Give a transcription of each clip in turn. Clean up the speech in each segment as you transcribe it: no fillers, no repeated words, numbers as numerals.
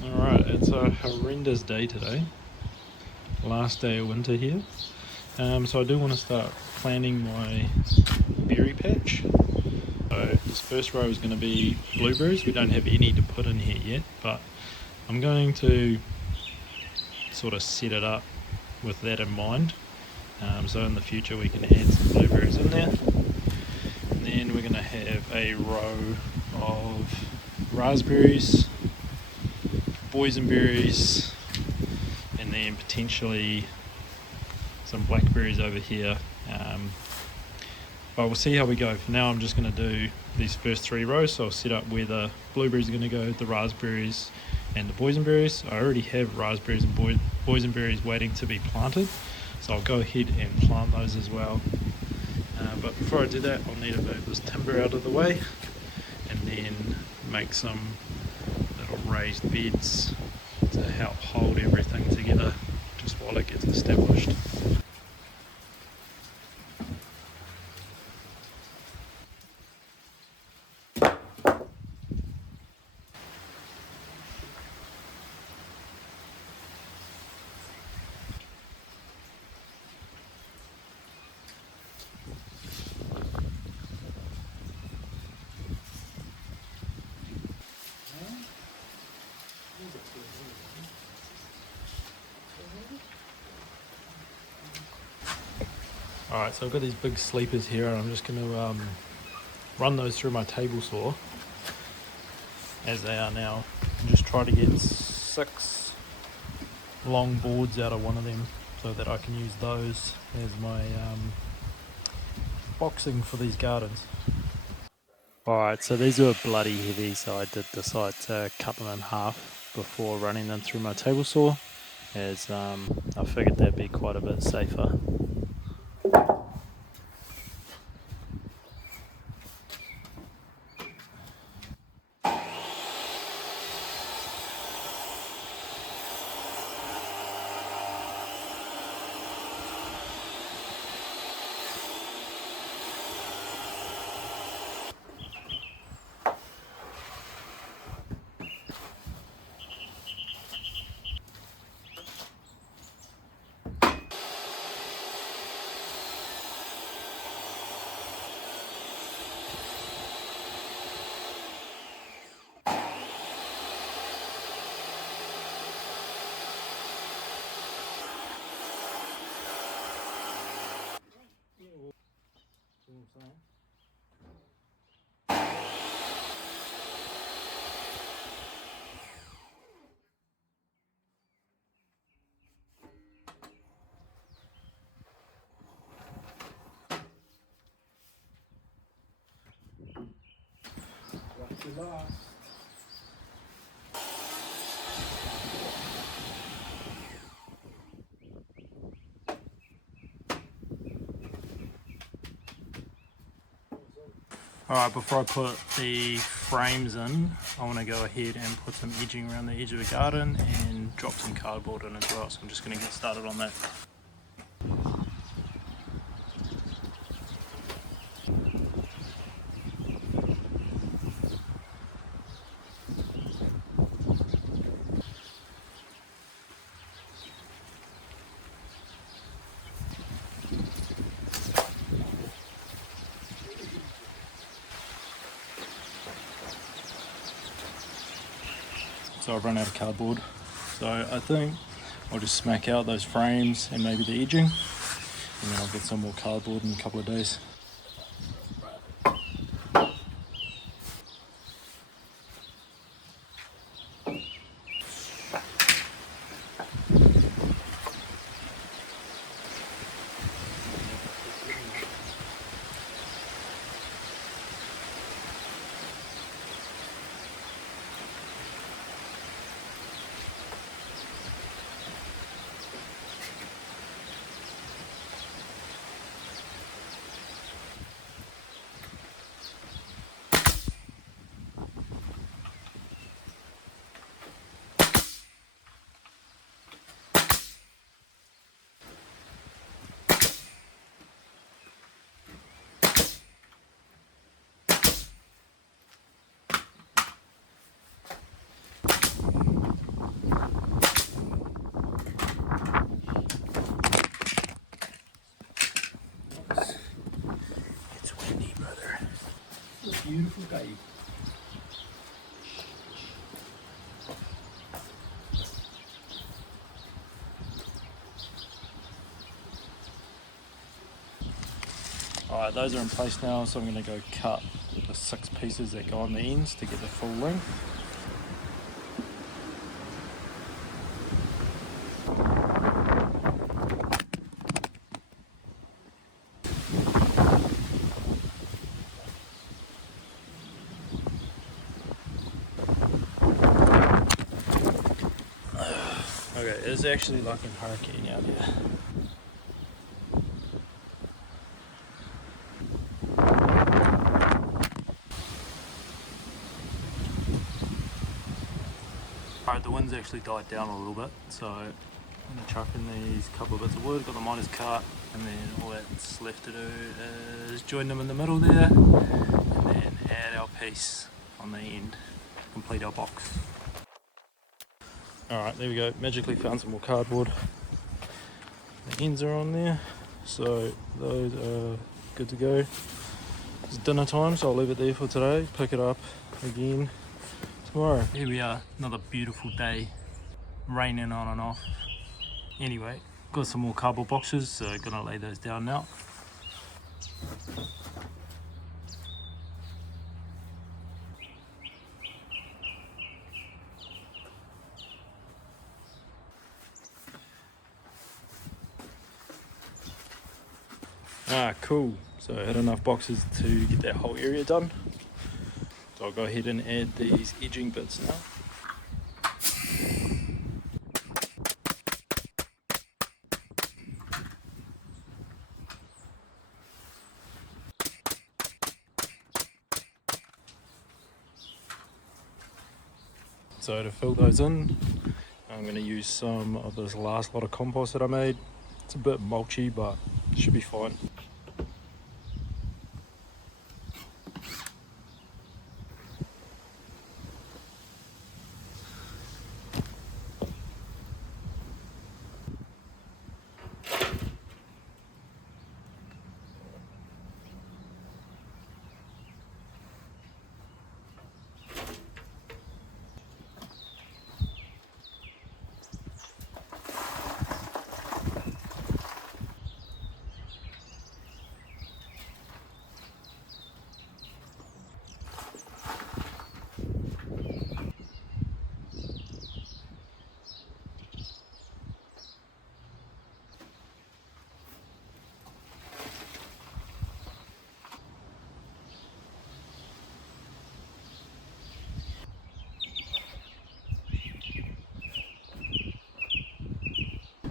Alright, it's a horrendous day today. Last day of winter here. So I do want to start planting my berry patch. So this first row is going to be blueberries. We don't have any to put in here yet, but I'm going to sort of set it up with that in mind. So in the future we can add some blueberries in there. And then we're going to have a row of raspberries, boysenberries, and then potentially some blackberries over here. But we'll see how we go. For now I'm just going to do these first three rows, so I'll set up where the blueberries are going to go, the raspberries and the boysenberries. I already have raspberries and boysenberries waiting to be planted, so I'll go ahead and plant those as well. But before I do that, I'll need to move this timber out of the way and then make some little raised beds to help hold everything together just while it gets established. Alright, so I've got these big sleepers here and I'm just going to run those through my table saw as they are now and just try to get 6 long boards out of one of them so that I can use those as my boxing for these gardens. Alright, so these were bloody heavy, so I did decide to cut them in half before running them through my table saw, as I figured they'd be quite a bit safer. Alright, before I put the frames in, I want to go ahead and put some edging around the edge of the garden and drop some cardboard in as well, so I'm just going to get started on that. So I've run out of cardboard, so I think I'll just smack out those frames and maybe the edging, and then I'll get some more cardboard in a couple of days. Scotty. Alright, those are in place now, so I'm going to go cut the 6 pieces that go on the ends to get the full length. Okay, it's actually like a hurricane out here. Alright, the wind's actually died down a little bit, so I'm going to chuck in these couple of bits of wood, got the miner's cart, and then all that's left to do is join them in the middle there, and then add our piece on the end to complete our box. Alright, there we go, magically found some more cardboard. The ends are on there, so those are good to go. It's dinner time, so I'll leave it there for today, pick it up again tomorrow. Here we are, another beautiful day, raining on and off. Anyway, got some more cardboard boxes, so gonna lay those down now. Cool. So I had enough boxes to get that whole area done. So I'll go ahead and add these edging bits now. So to fill those in, I'm going to use some of this last lot of compost that I made. It's a bit mulchy, but it should be fine.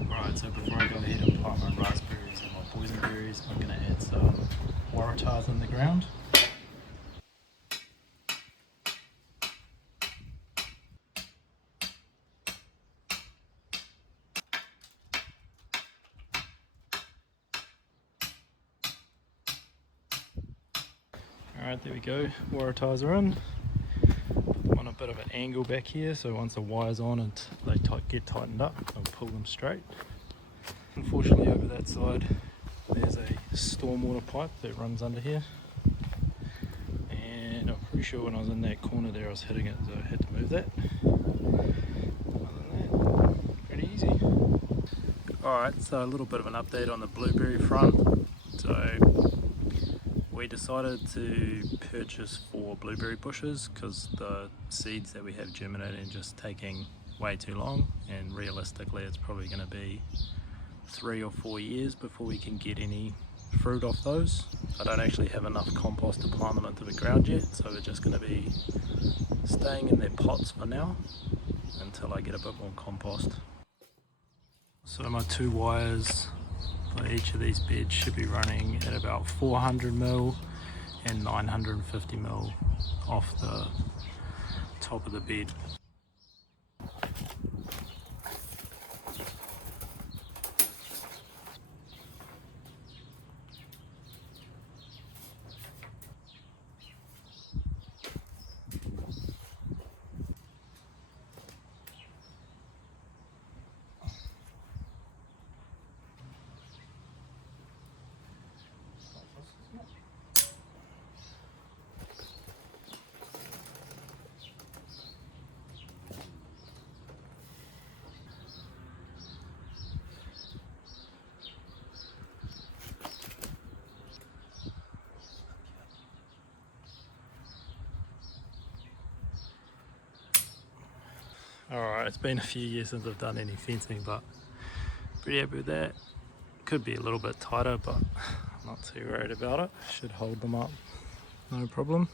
Alright, so before I go ahead and plant my raspberries and my boysenberries, I'm going to add some waratahs in the ground. Alright, there we go, waratahs are in. Put them on a bit of an angle back here, so once the wire's on and they get tightened up, I'll pull them straight. Unfortunately over that side there's a stormwater pipe that runs under here, and I'm pretty sure when I was in that corner there I was hitting it, so I had to move that. Other than that, pretty easy. Alright, so a little bit of an update on the blueberry front. So we decided to purchase 4 blueberry bushes because the seeds that we have germinating are just taking way too long, and realistically it's probably going to be 3 or 4 years before we can get any fruit off those. I don't actually have enough compost to plant them into the ground yet, so we're just going to be staying in their pots for now until I get a bit more compost. So my 2 wires for each of these beds should be running at about 400mm and 950mm off the top of the bed. Alright, it's been a few years since I've done any fencing, but pretty happy with that. Could be a little bit tighter, but I'm not too worried about it. Should hold them up, no problem.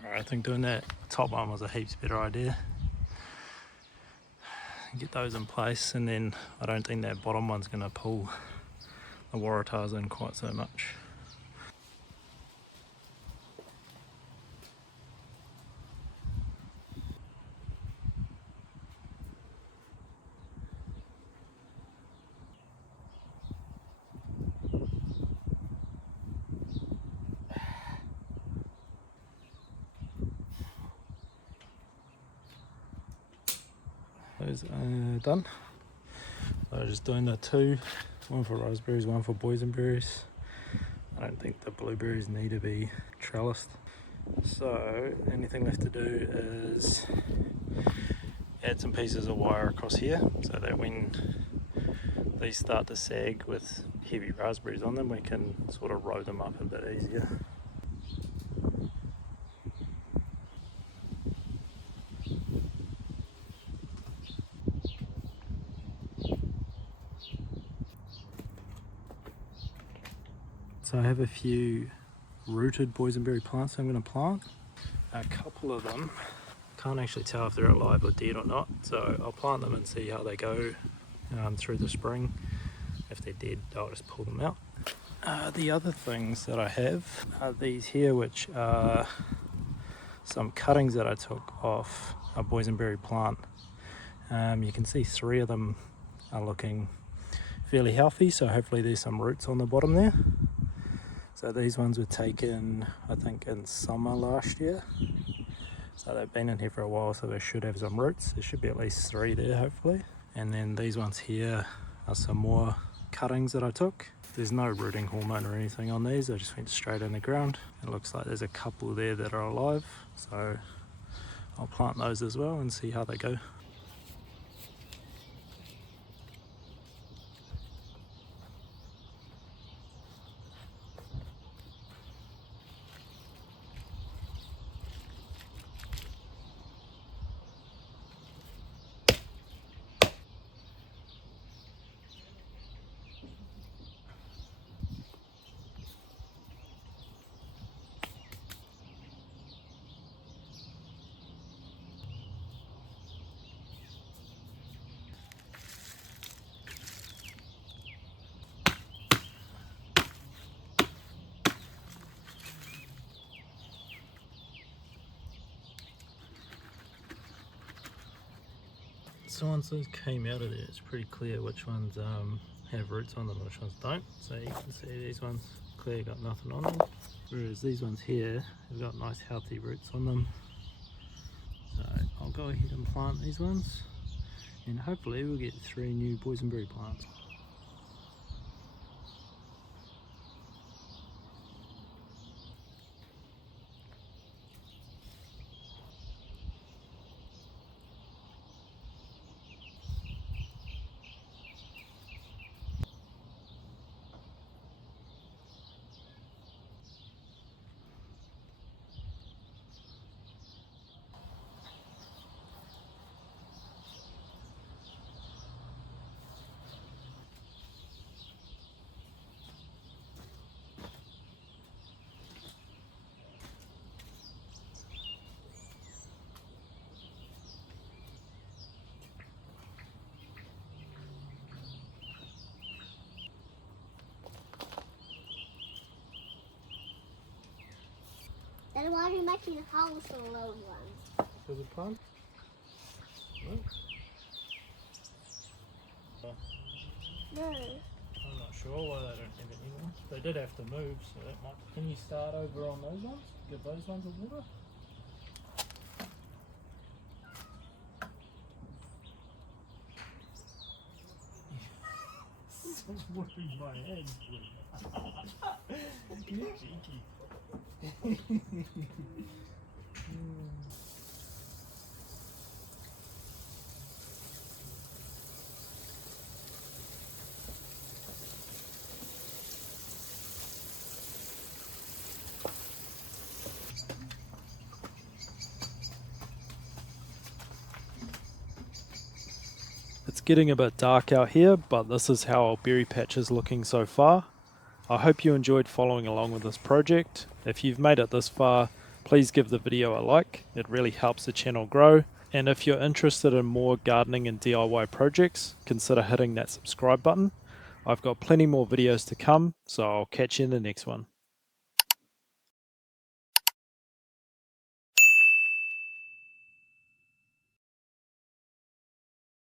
Alright, I think doing that top one was a heaps better idea. Get those in place, and then I don't think that bottom one's going to pull the waratahs in quite so much. Those are done. So just doing the two, one for raspberries, one for boysenberries. I don't think the blueberries need to be trellised. So anything left to do is add some pieces of wire across here so that when these start to sag with heavy raspberries on them, we can sort of row them up a bit easier. So I have a few rooted boysenberry plants I'm going to plant. A couple of them, can't actually tell if they're alive or dead or not, so I'll plant them and see how they go through the spring. If they're dead, I'll just pull them out. The other things that I have are these here, which are some cuttings that I took off a boysenberry plant. You can see 3 of them are looking fairly healthy, so hopefully there's some roots on the bottom there. So these ones were taken, I think, in summer last year. So they've been in here for a while, so they should have some roots. There should be at least 3 there, hopefully. And then these ones here are some more cuttings that I took. There's no rooting hormone or anything on these, I just went straight in the ground. It looks like there's a couple there that are alive, so I'll plant those as well and see how they go. So once those came out of there, it's pretty clear which ones have roots on them, which ones don't. So you can see these ones clear got nothing on them, whereas these ones here have got nice healthy roots on them. So I'll go ahead and plant these ones, and hopefully we'll get 3 new boysenberry plants. Then why are you making a house for the lone ones? For the plant? No. I'm not sure why they don't have it anymore. They did have to move, so that might. Can you start over on those ones? Give those ones a water? Stop watering my hands, you're cheeky. It's getting a bit dark out here, but this is how our berry patch is looking so far. I hope you enjoyed following along with this project. If you've made it this far, please give the video a like. It really helps the channel grow. And if you're interested in more gardening and DIY projects, consider hitting that subscribe button. I've got plenty more videos to come, so I'll catch you in the next one.